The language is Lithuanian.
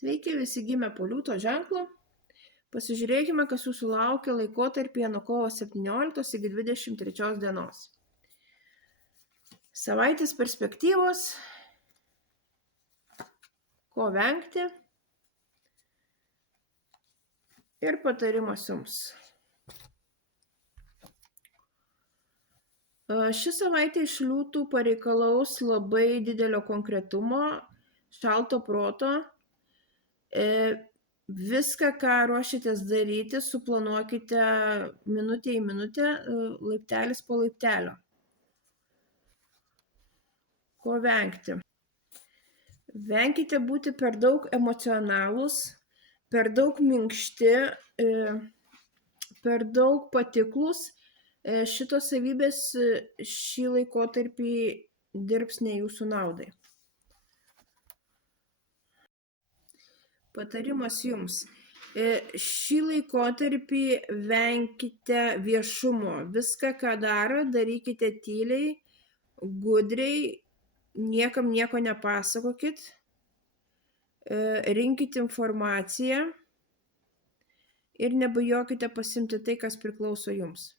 Sveiki, visi gimę po liūto ženklu. Pasižiūrėkime, kas jūsų laukia laikotarpyje nuo kovo 17 iki 23 dienos. Savaitės perspektyvos, ko vengti ir patarimas jums. Ši savaitė iš liūtų pareikalaus labai didelio konkretumo, šalto proto. Viską, ką ruošiatės daryti, suplanuokite minutę į minutę, laiptelis po laiptelio. Ko vengti? Venkite būti per daug emocionalūs, per daug minkšti, per daug patiklūs. Šitos savybės šį laikotarpį dirbs ne jūsų naudai. Patarimas jums. Šį laikotarpį venkite viešumo. Viską, ką darykite tyliai, gudriai, niekam nieko nepasakokit. Rinkite informaciją ir nebijokite pasiimti tai, kas priklauso jums.